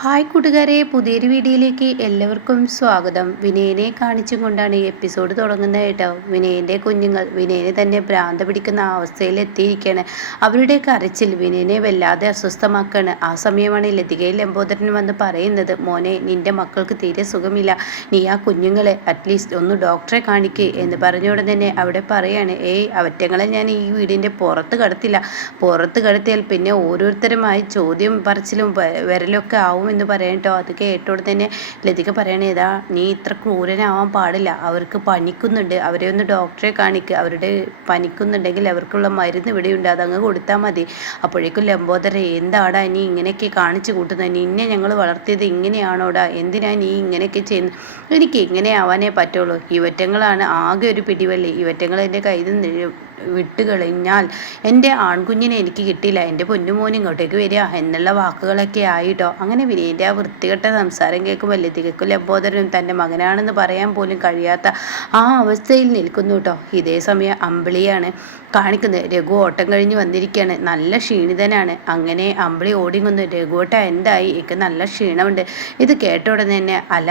Hi കൂട്ടുകാരെ, പുതിയൊരു വീഡിയോയിലേക്ക് എല്ലാവർക്കും സ്വാഗതം. വിനയനെ കാണിച്ചും കൊണ്ടാണ് ഈ എപ്പിസോഡ് തുടങ്ങുന്നത് കേട്ടോ. വിനയൻ്റെ കുഞ്ഞുങ്ങൾ വിനയനെ തന്നെ ഭ്രാന്ത് പിടിക്കുന്ന അവസ്ഥയിൽ എത്തിയിരിക്കുകയാണ്. അവരുടെ കരച്ചിൽ വിനയനെ വല്ലാതെ അസ്വസ്ഥമാക്കുകയാണ്. ആ സമയമാണ് ലതികയിൽ ലംബോദരൻ വന്ന് പറയുന്നത്, മോനെ നിൻ്റെ മക്കൾക്ക് തീരെ സുഖമില്ല, നീ ആ കുഞ്ഞുങ്ങളെ അറ്റ്ലീസ്റ്റ് ഒന്ന് ഡോക്ടറെ കാണിക്കുക എന്ന് പറഞ്ഞുകൊണ്ട് തന്നെ അവിടെ പറയാണ്, അവറ്റങ്ങളെ ഞാൻ ഈ വീടിൻ്റെ പുറത്ത് കടത്തില്ല, പുറത്ത് കടത്തിയാൽ പിന്നെ ഓരോരുത്തരുമായി ചോദ്യം പറച്ചിലും വരലൊക്കെ ആവും എന്ന് പറയട്ടോ. അത് കേട്ടോടെ തന്നെ ലതിക പറയണേ, ഏതാ നീ ഇത്ര ക്രൂരനാവാൻ പാടില്ല, അവർക്ക് പനിക്കുന്നുണ്ട്, അവരെ ഒന്ന് ഡോക്ടറെ കാണിക്കുക, അവരുടെ പനിക്കുന്നുണ്ടെങ്കിൽ അവർക്കുള്ള മരുന്ന് ഇവിടെയുണ്ട്, അതങ്ങ് കൊടുത്താൽ മതി. അപ്പോഴേക്കും ലംബോദരൻ, എന്താടാ നീ ഇങ്ങനെയൊക്കെ കാണിച്ചു കൂട്ടുന്നത്, നിന്നെ ഞങ്ങൾ വളർത്തിയത് ഇങ്ങനെയാണോടാ, എന്തിനാ നീ ഇങ്ങനെയൊക്കെ ചെയ്യുന്നത്, എനിക്ക് ഇങ്ങനെ ആവാനേ പറ്റുള്ളൂ, ഇവറ്റങ്ങളാണ് ആകെ ഒരു പിടിവള്ളി, ഇവറ്റങ്ങൾ എൻ്റെ കയ്യിൽ നിന്ന് വിട്ടുകളഞ്ഞാൽ എൻ്റെ ആൺകുഞ്ഞിനെ എനിക്ക് കിട്ടില്ല, എൻ്റെ പൊന്നുമോൻ ഇങ്ങോട്ടേക്ക് വരിക എന്നുള്ള വാക്കുകളൊക്കെ ആയിട്ടോ. അങ്ങനെ വിനയൻ്റെ ആ വൃത്തികെട്ട സംസാരം കേൾക്കുമ്പോൾ ലതികയ്ക്കും ലംബോദരനും തൻ്റെ മകനാണെന്ന് പറയാൻ പോലും കഴിയാത്ത ആ അവസ്ഥയിൽ നിൽക്കുന്നു കേട്ടോ. ഇതേ സമയം അമ്പിളിയാണ് കാണിക്കുന്നത്. രഘു ഓട്ടം കഴിഞ്ഞ് വന്നിരിക്കുകയാണ്, നല്ല ക്ഷീണിതനാണ്. അങ്ങനെ അമ്പിളി ഓടിങ്ങുന്നു, രഘുവട്ട എന്തായി, എനിക്ക് നല്ല ക്ഷീണമുണ്ട്. ഇത് കേട്ട ഉടനെ തന്നെ, അല്ല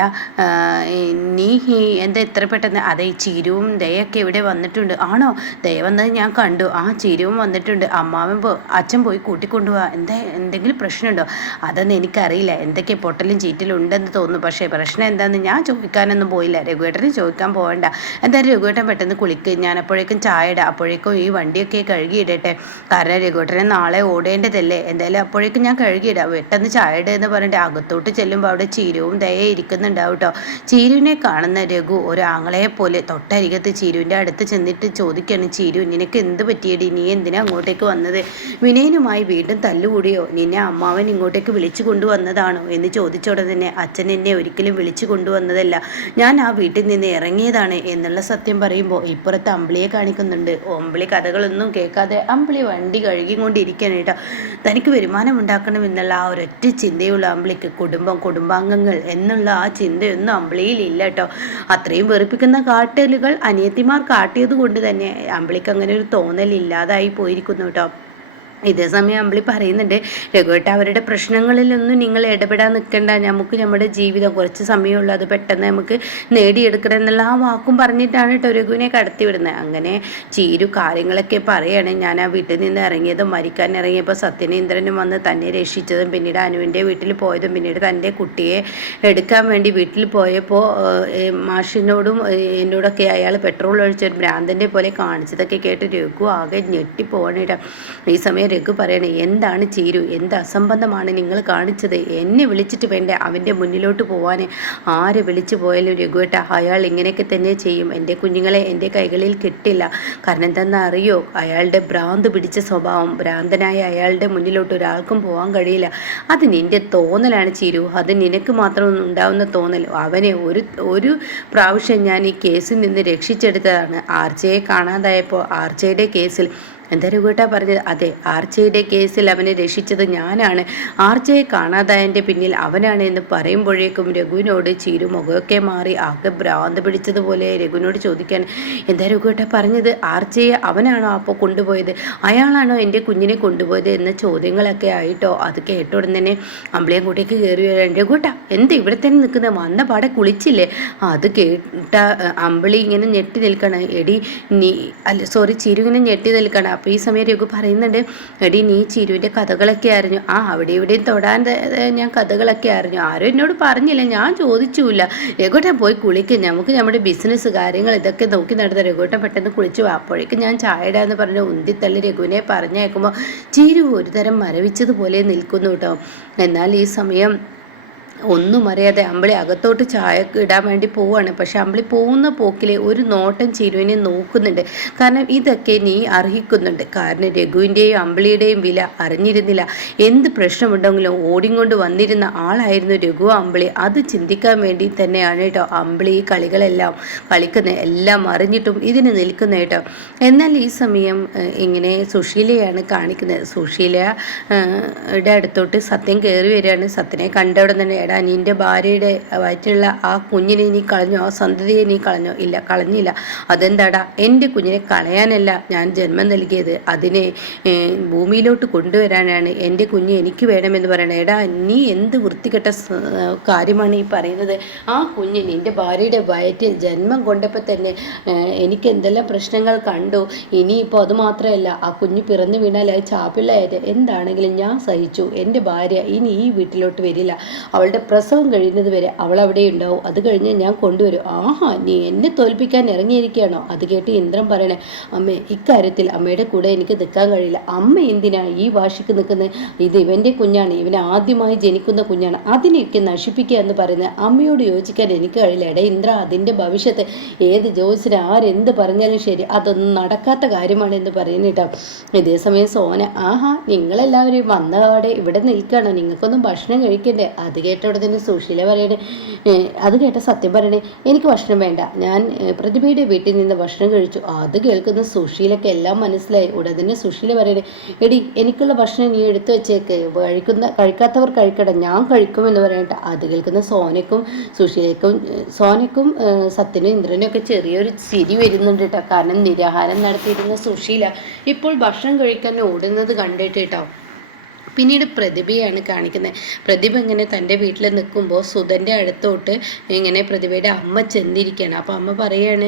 നീ എന്താ ഇത്ര പെട്ടെന്ന്, അതെ ചിരുവും ദയൊക്കെ ഇവിടെ വന്നിട്ടുണ്ട്, ആണോ, ദയ വന്നത് ഞാൻ കണ്ടു, ആ ചിരുവും വന്നിട്ടുണ്ട്, അമ്മാവൻ അച്ഛൻ പോയി കൂട്ടിക്കൊണ്ടുപോവാ, എന്തെങ്കിലും പ്രശ്നമുണ്ടോ, അതൊന്നും എനിക്കറിയില്ല, എന്തൊക്കെ പൊട്ടലും ചീറ്റലും ഉണ്ടെന്ന് തോന്നുന്നു, പക്ഷേ പ്രശ്നം എന്താണെന്ന് ഞാൻ ചോദിക്കാനൊന്നും പോയില്ല, രഘുവേട്ടന് ചോദിക്കാൻ പോകണ്ട, എന്തായാലും രഘുവേട്ടൻ പെട്ടെന്ന് കുളിക്ക്, ഞാൻ അപ്പോഴേക്കും ചായ ഇടാം, അപ്പോഴേക്കും ഈ വണ്ടിയൊക്കെ കഴുകിയിടട്ടെ, കാരണം രഘുവേട്ടനെ നാളെ ഓടേണ്ടതല്ലേ, എന്തായാലും അപ്പോഴേക്കും ഞാൻ കഴുകിയിടാം, പെട്ടെന്ന് ചായ ഇടുക എന്ന് പറഞ്ഞിട്ട് അകത്തോട്ട് ചെല്ലുമ്പോൾ അവിടെ ചീരുവും ദയ ഇരിക്കുന്നുണ്ടാവും കേട്ടോ. ചീരുവിനെ കാണുന്ന രഘു ഒരാങ്ങളെ പോലെ തൊട്ടരികത്ത് ചീരുവിൻ്റെ അടുത്ത് ചെന്നിട്ട് ചോദിക്കുകയാണ്, ചീരു നിനക്ക് എന്ത് പറ്റിയടി, നീ എന്തിനാ അങ്ങോട്ടേക്ക് വന്നത്, വിനയനുമായി വീണ്ടും തല്ലുകൂടിയോ, നിന്നെ അമ്മാവൻ ഇങ്ങോട്ടേക്ക് വിളിച്ചു കൊണ്ടുവന്നതാണോ എന്ന് ചോദിച്ചോടെ തന്നെ, അച്ഛൻ എന്നെ ഒരിക്കലും വിളിച്ചു കൊണ്ടുവന്നതല്ല, ഞാൻ ആ വീട്ടിൽ നിന്ന് ഇറങ്ങിയതാണ് എന്നുള്ള സത്യം പറയുമ്പോൾ ഇപ്പുറത്ത് അമ്പിളിയെ കാണിക്കുന്നുണ്ട്. അമ്പിളി കഥകളൊന്നും കേൾക്കാതെ അമ്പിളി വണ്ടി കഴുകിക്കൊണ്ടിരിക്കുകയാണ് കേട്ടോ. തനിക്ക് വരുമാനം ഉണ്ടാക്കണം എന്നുള്ള ആ ഒരൊറ്റ ചിന്തയുള്ള അമ്പിളിക്ക് കുടുംബാംഗങ്ങൾ എന്നുള്ള ആ ചിന്തയൊന്നും അമ്പിളിയിൽ ഇല്ല കേട്ടോ. അത്രയും വെറുപ്പിക്കുന്ന കാട്ടലുകൾ അനിയത്തിമാർ കാട്ടിയത് കൊണ്ട് തന്നെ അമ്പിളിക്ക് അങ്ങനെ ഒരു തോന്നലില്ലാതായി പോയിരിക്കുന്നു കേട്ടോ. ഇതേ സമയം അമ്പിളി പറയുന്നുണ്ട്, രഘുവേട്ട അവരുടെ പ്രശ്നങ്ങളിലൊന്നും നിങ്ങൾ ഇടപെടാൻ നിൽക്കണ്ട, നമുക്ക് നമ്മുടെ ജീവിതം കുറച്ച് സമയമുള്ളൂ, അത് പെട്ടെന്ന് നമുക്ക് നേടിയെടുക്കണം എന്നുള്ള ആ വാക്കും പറഞ്ഞിട്ടാണ് കേട്ടോ രഘുവിനെ കടത്തി വിടുന്നത്. അങ്ങനെ ചീരു കാര്യങ്ങളൊക്കെ പറയാണ്, ഞാൻ ആ വീട്ടിൽ നിന്ന് ഇറങ്ങിയതും മരിക്കാൻ ഇറങ്ങിയപ്പോൾ സത്യനേന്ദ്രനും വന്ന് തന്നെ രക്ഷിച്ചതും, പിന്നീട് അനുവിൻ്റെ വീട്ടിൽ പോയതും, പിന്നീട് തൻ്റെ കുട്ടിയെ എടുക്കാൻ വേണ്ടി വീട്ടിൽ പോയപ്പോൾ മാഷിനോടും എന്നോടൊക്കെ അയാൾ പെട്രോൾ ഒഴിച്ചൊരു ഭ്രാന്തൻ്റെ പോലെ കാണിച്ചതൊക്കെ കേട്ട് രഘു ആകെ ഞെട്ടിപ്പോവാണ് കേട്ടോ. ഈ സമയം രഘു പറയണേ, എന്താണ് ചീരു, എന്ത് അസംബന്ധമാണ് നിങ്ങൾ കാണിച്ചത്, എന്നെ വിളിച്ചിട്ട് വേണ്ടേ അവൻ്റെ മുന്നിലോട്ട് പോവാൻ, ആരെ വിളിച്ചു പോയാലും രഘുവേട്ട അയാൾ ഇങ്ങനെയൊക്കെ തന്നെ ചെയ്യും, എൻ്റെ കുഞ്ഞുങ്ങളെ എൻ്റെ കൈകളിൽ കിട്ടില്ല, കാരണം എന്താണെന്ന് അറിയോ, അയാളുടെ ഭ്രാന്ത് പിടിച്ച സ്വഭാവം, ഭ്രാന്തനായ അയാളുടെ മുന്നിലോട്ട് ഒരാൾക്കും പോകാൻ കഴിയില്ല, അത് നിൻ്റെ തോന്നലാണ് ചീരു, അത് നിനക്ക് മാത്രം ഉണ്ടാവുന്ന തോന്നൽ, അവനെ ഒരു പ്രാവശ്യം ഞാൻ ഈ കേസിൽ നിന്ന് രക്ഷിച്ചെടുത്തതാണ്, ആർച്ചയെ കാണാതായപ്പോൾ ആർച്ചയുടെ കേസിൽ. എന്താ രഘുവേട്ട പറഞ്ഞത്, അതെ ആർച്ചയുടെ കേസിൽ അവനെ രക്ഷിച്ചത് ഞാനാണ്, ആർച്ചയെ കാണാതായതിൻ്റെ പിന്നിൽ അവനാണ് എന്ന് പറയുമ്പോഴേക്കും രഘുവിനോട് ചീരു മുഖമൊക്കെ മാറി ആകെ ഭ്രാന്ത് പിടിച്ചതുപോലെ രഘുവിനോട് ചോദിക്കാൻ, എന്താ രഘുവേട്ട പറഞ്ഞത്, ആർച്ചയെ അവനാണോ അപ്പോൾ കൊണ്ടുപോയത്, അയാളാണോ എൻ്റെ കുഞ്ഞിനെ കൊണ്ടുപോയത് എന്ന ചോദ്യങ്ങളൊക്കെ ആയിട്ടോ. അത് കേട്ട ഉടൻ തന്നെ അമ്പിളിയെ കൂട്ടേക്ക് കയറി വരാൻ, രഘുവേട്ട എന്ത് ഇവിടെ തന്നെ നിൽക്കുന്നത്, വന്ന പാടെ കുളിച്ചില്ലേ. അത് കേട്ട അമ്പിളി ഇങ്ങനെ ഞെട്ടി നിൽക്കണം, എടി നീ അല്ല സോറി ചീരു ഇങ്ങനെ ഞെട്ടി നിൽക്കണം. അപ്പോൾ ഈ സമയം രഘു പറയുന്നുണ്ട്, എടി നീ ചിരുവിൻ്റെ കഥകളൊക്കെ അറിഞ്ഞു, അവിടെ ഇവിടെയും തൊടാൻ ഞാൻ കഥകളൊക്കെ അറിഞ്ഞു, ആരും എന്നോട് പറഞ്ഞില്ല, ഞാൻ ചോദിച്ചില്ല, രഘുട്ടൻ പോയി കുളിക്കും, നമുക്ക് നമ്മുടെ ബിസിനസ് കാര്യങ്ങൾ ഇതൊക്കെ നോക്കി നടന്ന, രഘുട്ടൻ പെട്ടെന്ന് കുളിച്ചു, അപ്പോഴേക്കും ഞാൻ ചായ ഇടാന്ന് പറഞ്ഞ് ഉന്തിത്തള്ളി രഘുവിനെ പറഞ്ഞേക്കുമ്പോൾ ചിരു ഒരു തരം മരവിച്ചതുപോലെ നിൽക്കുന്നു കേട്ടോ. എന്നാൽ ഈ സമയം ഒന്നും അറിയാതെ അമ്പിളി അകത്തോട്ട് ചായ ഇടാൻ വേണ്ടി പോവുകയാണ്. പക്ഷെ അമ്പിളി പോകുന്ന പോക്കിൽ ഒരു നോട്ടം ചിരുവിനെ നോക്കുന്നുണ്ട്, കാരണം ഇതൊക്കെ നീ അർഹിക്കുന്നുണ്ട്, കാരണം രഘുവിൻ്റെയും അമ്പിളിയുടെയും വില അറിഞ്ഞിരുന്നില്ല, എന്ത് പ്രശ്നമുണ്ടെങ്കിലും ഓടിക്കൊണ്ട് വന്നിരുന്ന ആളായിരുന്നു രഘു അമ്പിളി, അത് ചിന്തിക്കാൻ വേണ്ടി തന്നെയാണ് കേട്ടോ അമ്പിളി ഈ കളികളെല്ലാം കളിക്കുന്നത്, എല്ലാം അറിഞ്ഞിട്ടും ഇതിന് നിൽക്കുന്ന കേട്ടോ. എന്നാൽ ഈ സമയം ഇങ്ങനെ സുശീലയാണ് കാണിക്കുന്നത്. സുശീലയുടെ അടുത്തോട്ട് സത്യം കയറി വരികയാണ്. സത്യനെ കണ്ടവിടെ തന്നെ, എടാ നിൻ്റെ ഭാര്യയുടെ വയറ്റിലുള്ള ആ കുഞ്ഞിനെ നീ കളഞ്ഞോ, ആ സന്തതിയെ നീ കളഞ്ഞോ? ഇല്ല, കളഞ്ഞില്ല. അതെന്താടാ? എൻ്റെ കുഞ്ഞിനെ കളയാനല്ല ഞാൻ ജന്മം നൽകിയത്, അതിനെ ഭൂമിയിലോട്ട് കൊണ്ടുവരാനാണ്. എൻ്റെ കുഞ്ഞ് എനിക്ക് വേണമെന്ന് പറയണേ. എടാ നീ എന്ത് വൃത്തികെട്ട കാര്യമാണ് ഈ പറയുന്നത്? ആ കുഞ്ഞ് നിൻ്റെ ഭാര്യയുടെ വയറ്റിൽ ജന്മം കൊണ്ടപ്പോൾ തന്നെ എനിക്ക് എന്തെല്ലാം പ്രശ്നങ്ങൾ കണ്ടു. ഇനിയിപ്പോൾ അത് മാത്രമല്ല, ആ കുഞ്ഞ് പിറന്നു വീണാൽ അത് ചാപ്പിള്ളയായിട്ട് എന്താണെങ്കിലും ഞാൻ സഹിച്ചു. എൻ്റെ ഭാര്യ ഇനി ഈ വീട്ടിലോട്ട് വരില്ല. അവളുടെ പ്രസവം കഴിയുന്നത് വരെ അവൾ അവിടെ ഉണ്ടാവും. അത് കഴിഞ്ഞ് ഞാൻ കൊണ്ടുവരും. ആഹാ, നീ എന്നെ തോൽപ്പിക്കാൻ ഇറങ്ങിയിരിക്കുകയാണോ? അത് കേട്ട് ഇന്ദ്രൻ പറയണേ, അമ്മേ ഇക്കാര്യത്തിൽ അമ്മയുടെ കൂടെ എനിക്ക് നിൽക്കാൻ കഴിയില്ല. അമ്മ എന്തിനാ ഈ വാശിക്ക് നിൽക്കുന്നത്? ഇത് ഇവൻ്റെ കുഞ്ഞാണ്, ഇവന് ആദ്യമായി ജനിക്കുന്ന കുഞ്ഞാണ്, അതിനെയൊക്കെ നശിപ്പിക്കുക എന്ന് പറയുന്നത് അമ്മയോട് യോജിക്കാൻ എനിക്ക് കഴിയില്ല. എടേ ഇന്ദ്ര, അതിൻ്റെ ഭവിഷ്യത്ത് ഏത് ജോത്സ്യന് ആരെന്ത് പറഞ്ഞാലും ശരി, അതൊന്നും നടക്കാത്ത കാര്യമാണ് എന്ന് പറയുന്നിട്ടോ. ഇതേസമയം സോന, ആഹാ നിങ്ങളെല്ലാവരും വന്നപാടെ ഇവിടെ നിൽക്കുകയാണോ? നിങ്ങൾക്കൊന്നും ഭക്ഷണം കഴിക്കണ്ടേ? അത് കേട്ട ഉടനെ സുശീല പറയണേ, അത് കേട്ട സത്യം പറയണേ, എനിക്ക് ഭക്ഷണം വേണ്ട, ഞാൻ പ്രതിഭയുടെ വീട്ടിൽ നിന്ന് ഭക്ഷണം കഴിച്ചു. അത് കേൾക്കുന്ന സുശീലക്ക് എല്ലാം മനസ്സിലായി. ഉടനെ സുശീല പറയണേ, എടി എനിക്കുള്ള ഭക്ഷണം നീ എടുത്തു വെച്ചേക്ക്, കഴിക്കാത്തവർ കഴിക്കട്ടെ, ഞാൻ കഴിക്കുമെന്ന് പറയട്ടെ. അത് കേൾക്കുന്ന സോനയ്ക്കും സത്യനും ഇന്ദ്രനും ഒക്കെ ചെറിയൊരു ചിരി വരുന്നുണ്ട് കേട്ടോ. കാരണം നിരാഹാരം നടത്തിയിരുന്ന സുശീല ഇപ്പോൾ ഭക്ഷണം കഴിക്കാൻ ഓടുന്നത് കണ്ടിട്ട് കേട്ടോ. പിന്നീട് പ്രതിഭയാണ് കാണിക്കുന്നത്. പ്രതിഭ ഇങ്ങനെ തൻ്റെ വീട്ടിൽ നിൽക്കുമ്പോൾ സുധൻ്റെ അടുത്തോട്ട് ഇങ്ങനെ പ്രതിഭയുടെ അമ്മ ചെന്നിരിക്കുകയാണ്. അപ്പോൾ അമ്മ പറയാണ്,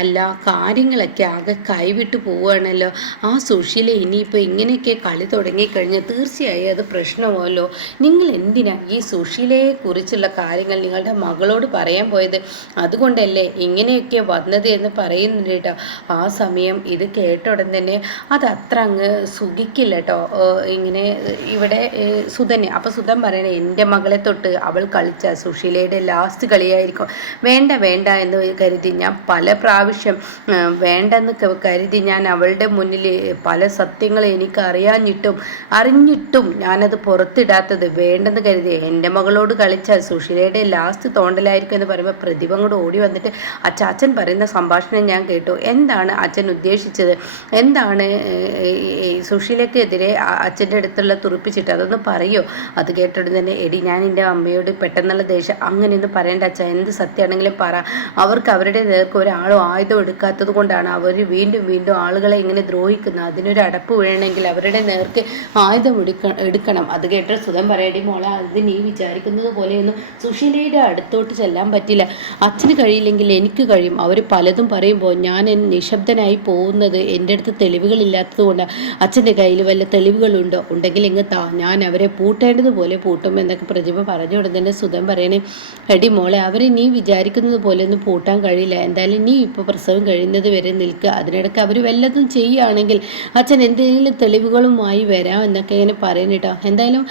അല്ല കാര്യങ്ങളൊക്കെ ആകെ കൈവിട്ട് പോവുകയാണല്ലോ. ആ സുശീല ഇനിയിപ്പോൾ ഇങ്ങനെയൊക്കെ കളി തുടങ്ങിക്കഴിഞ്ഞാൽ തീർച്ചയായും അത് പ്രശ്നമല്ലോ. നിങ്ങൾ എന്തിനാ ഈ സുശീലയെ കുറിച്ചുള്ള കാര്യങ്ങൾ നിങ്ങളുടെ മകളോട് പറയാൻ പോയത്? അതുകൊണ്ടല്ലേ ഇങ്ങനെയൊക്കെ വന്നത് എന്ന് പറയുന്നുണ്ട് കേട്ടോ. ആ സമയം ഇത് കേട്ട ഉടൻ തന്നെ അത് അത്ര അങ്ങ് സുഖിക്കില്ല കേട്ടോ. ഇങ്ങനെ ഇവിടെ സുധന്. അപ്പോൾ സുധൻ പറയണേ, എൻ്റെ മകളെ തൊട്ട് അവൾ കളിച്ച സുശീലയുടെ ലാസ്റ്റ് കളിയായിരിക്കും. വേണ്ട വേണ്ട എന്ന് കരുതി ഞാൻ പല പ്രാവശ്യം വേണ്ടെന്ന് കരുതി ഞാൻ അവളുടെ മുന്നിൽ പല സത്യങ്ങൾ എനിക്ക് അറിഞ്ഞിട്ടും ഞാനത് പുറത്തിടാത്തത് വേണ്ടെന്ന് കരുതി. എൻ്റെ മകളോട് കളിച്ച സുശീലയുടെ ലാസ്റ്റ് തോണ്ടലായിരിക്കും എന്ന് പറയുമ്പോൾ പ്രതിഭ അങ്ങോട്ട് ഓടി വന്നിട്ട്, അച്ഛൻ പറയുന്ന സംഭാഷണം ഞാൻ കേട്ടു, എന്താണ് അച്ഛൻ ഉദ്ദേശിച്ചത്? എന്താണ് സുശീലക്കെതിരെ അച്ഛൻ്റെ അടുത്തുള്ള തുറപ്പിച്ചിട്ട് അതൊന്ന് പറയോ? അത് കേട്ടിട്ട് തന്നെ, എടി ഞാൻ എൻ്റെ അമ്മയോട് പെട്ടെന്നുള്ള ദേഷ്യം അങ്ങനെയൊന്നും പറയേണ്ട അച്ഛ, എന്ത് സത്യമാണെങ്കിലും പറ. അവർക്ക് അവരുടെ നേർക്ക് ഒരാളും ആയുധം എടുക്കാത്തത് കൊണ്ടാണ് അവർ വീണ്ടും ആളുകളെ ഇങ്ങനെ ദ്രോഹിക്കുന്നത്. അതിനൊരു അടപ്പ് വീഴണമെങ്കിൽ അവരുടെ നേർക്ക് ആയുധം എടുക്കണം. അത് കേട്ട് സുധൻ പറയടി മോളെ, അത് നീ വിചാരിക്കുന്നത് പോലെയൊന്നും സുശീലയുടെ അടുത്തോട്ട് ചെല്ലാൻ പറ്റില്ല. അച്ഛന് കഴിയില്ലെങ്കിൽ എനിക്ക് കഴിയും. അവർ പലതും പറയുമ്പോൾ ഞാൻ നിശബ്ദനായി പോകുന്നത് എൻ്റെ അടുത്ത് തെളിവുകളില്ലാത്തത് കൊണ്ടാണ്. അച്ഛൻ്റെ കയ്യിൽ വല്ല തെളിവുകളുണ്ടോ? ഉണ്ടെങ്കിൽ ഇങ്ങത്താ, ഞാൻ അവരെ പൂട്ടേണ്ടതുപോലെ പൂട്ടും എന്നൊക്കെ പ്രതിഭ പറഞ്ഞു ഉടനെ സുധൻ പറയണേ, എടി മോളെ, അവരെ നീ വിചാരിക്കുന്നത് പോലെ ഒന്നും പൂട്ടാൻ കഴിയില്ല. എന്തായാലും നീ ഇപ്പോൾ പ്രസവം കഴിയുന്നത് വരെ നിൽക്കുക. അതിനിടയ്ക്ക് അവർ വല്ലതും ചെയ്യുകയാണെങ്കിൽ അച്ഛൻ എന്തെങ്കിലും തെളിവുകളുമായി വരാം എന്നൊക്കെ ഇങ്ങനെ പറയുന്നിട്ടോ. എന്തായാലും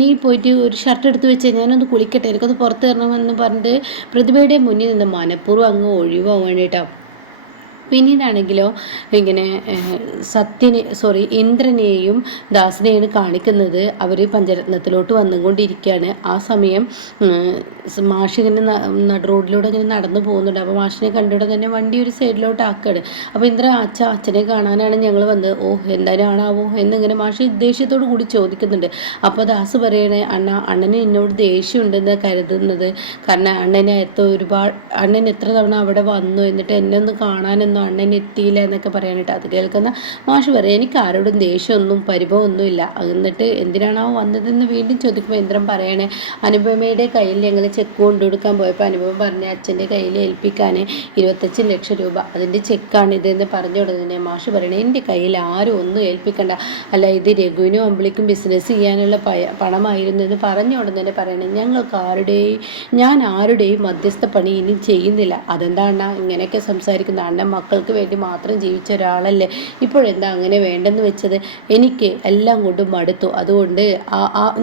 നീ പോയിട്ട് ഒരു ഷർട്ട് എടുത്ത് വെച്ച് ഞാനൊന്ന് കുളിക്കട്ടെ, എനിക്കൊന്ന് പുറത്ത് തരണമെന്ന് പറഞ്ഞിട്ട് പ്രതിഭയുടെ മുന്നിൽ നിന്ന് മനഃപൂർവ്വം അങ്ങ് ഒഴിവാണ് കേട്ടോ. പിന്നീടാണെങ്കിലോ ഇങ്ങനെ ഇന്ദ്രനെയും ദാസിനെയാണ് കാണിക്കുന്നത്. അവർ പഞ്ചരത്നത്തിലോട്ട് വന്നുകൊണ്ടിരിക്കുകയാണ്. ആ സമയം മാഷ് ഇങ്ങനെ നട റോഡിലൂടെ ഇങ്ങനെ നടന്നു പോകുന്നുണ്ട്. അപ്പോൾ മാഷിനെ കണ്ടിട്ട് തന്നെ വണ്ടി ഒരു സൈഡിലോട്ട് ആക്കുകയാണ്. അപ്പോൾ ഇന്ദ്ര, അച്ഛനെ കാണാനാണ് ഞങ്ങൾ വന്നത്. എന്തായാലും എന്നിങ്ങനെ മാഷ് ദേഷ്യത്തോടു കൂടി ചോദിക്കുന്നുണ്ട്. അപ്പോൾ ദാസ് പറയണേ, അണ്ണന് എന്നോട് ദേഷ്യമുണ്ടെന്ന് കരുതുന്നത് കാരണം അണ്ണൻ എത്ര തവണ അവിടെ വന്നു, എന്നിട്ട് എന്നെ ഒന്ന് കാണാനൊന്നും അണ്ണൻ എത്തിയില്ല എന്നൊക്കെ പറയാനായിട്ട്. അത് കേൾക്കുന്ന മാഷ് പറയും, എനിക്ക് ആരോടും ദേഷ്യമൊന്നും പരിഭവമൊന്നും ഇല്ല. എന്നിട്ട് എന്തിനാണോ വന്നതെന്ന് വീണ്ടും ചോദിക്കുമ്പോൾ ഇന്ദ്രൻ പറയണേ, അനുപമയുടെ കയ്യിൽ ഞങ്ങൾ ചെക്ക് കൊണ്ടുകൊടുക്കാൻ പോയപ്പോൾ അനുപമ പറഞ്ഞ അച്ഛൻ്റെ കയ്യിൽ ഏൽപ്പിക്കാൻ 25 ലക്ഷം രൂപ, അതിൻ്റെ ചെക്കാണ് ഇതെന്ന് പറഞ്ഞ ഉടനെ മാഷ് പറയണേ, എൻ്റെ കയ്യിൽ ആരും ഒന്നും ഏൽപ്പിക്കണ്ട, അല്ല ഇത് രഘുവിനും അമ്പിളിക്കും ബിസിനസ് ചെയ്യാനുള്ള പണമായിരുന്നു എന്ന് പറഞ്ഞ ഉടനെ പറയണേ, ഞാൻ ആരുടെയും മധ്യസ്ഥ പണി ഇനി ചെയ്യുന്നില്ല. അതെന്താ അണ്ണ ഇങ്ങനെയൊക്കെ സംസാരിക്കുന്ന? അണ്ണൻ മക്കൾക്ക് വേണ്ടി മാത്രം ജീവിച്ച ഒരാളല്ലേ, ഇപ്പോഴെന്താ അങ്ങനെ വേണ്ടെന്ന് വെച്ചത്? എനിക്ക് എല്ലാം കൊണ്ടും മടുത്തു. അതുകൊണ്ട്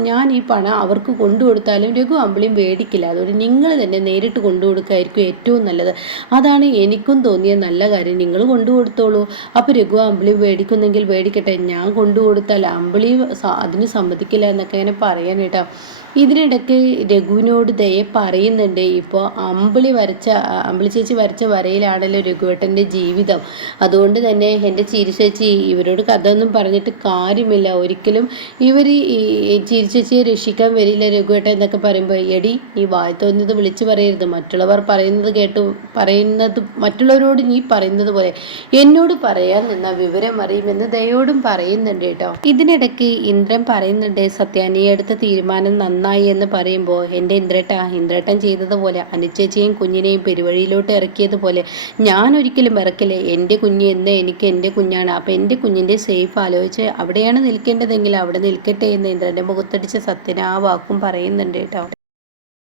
ഞാൻ ഈ പണം അവർക്ക് കൊണ്ടുകൊടുത്താലും രഘു അമ്പിളിയും മേടിക്കില്ല. അതുകൊണ്ട് നിങ്ങൾ തന്നെ നേരിട്ട് കൊണ്ടുകൊടുക്കായിരിക്കും ഏറ്റവും നല്ലത്. അതാണ് എനിക്കും തോന്നിയ നല്ല കാര്യം. നിങ്ങൾ കൊണ്ടുകൊടുത്തോളൂ. അപ്പോൾ രഘു അമ്പിളി മേടിക്കുന്നെങ്കിൽ മേടിക്കട്ടെ, ഞാൻ കൊണ്ടുകൊടുത്താൽ അമ്പിളി അതിന് സമ്മതിക്കില്ല എന്നൊക്കെ ഇങ്ങനെ പറയാൻ കേട്ടോ. ഇതിനിടയ്ക്ക് രഘുവിനോട് ദയ പറയുന്നുണ്ട്. ഇപ്പോൾ അമ്പിളി ചേച്ചി വരച്ച വരയിലാണല്ലോ രഘുവേട്ടൻ്റെ ജീവിതം. അതുകൊണ്ട് തന്നെ എൻ്റെ ചിരിച്ചേച്ചി ഇവരോട് കഥ ഒന്നും പറഞ്ഞിട്ട് കാര്യമില്ല. ഒരിക്കലും ഇവർ ഈ ചിരിച്ചേച്ചിയെ രക്ഷിക്കാൻ വരില്ല രഘുവേട്ട എന്നൊക്കെ പറയുമ്പോൾ, എടി നീ വായി തോന്നുന്നത് വിളിച്ചു പറയരുത്. മറ്റുള്ളവർ മറ്റുള്ളവരോട് നീ പറയുന്നത് പോലെ എന്നോട് പറയാൻ നിന്ന വിവരം അറിയുമെന്ന് ദയോടും പറയുന്നുണ്ട് കേട്ടോ. ഇതിനിടയ്ക്ക് ഇന്ദ്രൻ പറയുന്നുണ്ട്, സത്യ നീ എടുത്ത തീരുമാനം നന്നായി എന്ന് പറയുമ്പോൾ, എൻ്റെ ഇന്ദ്രേട്ടൻ ചെയ്തതുപോലെ അനുചേച്ചിയും കുഞ്ഞിനെയും പെരുവഴിയിലോട്ട് ഇറക്കിയതുപോലെ ഞാൻ ഒരിക്കലും ഇറക്കില്ലേ. എൻ്റെ കുഞ്ഞ് എന്ന് എനിക്ക് എൻ്റെ കുഞ്ഞാണ്. അപ്പം എൻ്റെ കുഞ്ഞിൻ്റെ സേഫ് ആലോചിച്ച് അവിടെയാണ് നിൽക്കേണ്ടതെങ്കിൽ അവിടെ നിൽക്കട്ടെ എന്ന് ഇന്ദ്രൻ്റെ മുഖത്തടിച്ച് സത്യന് ആ വാക്കും പറയുന്നുണ്ട് കേട്ടോ.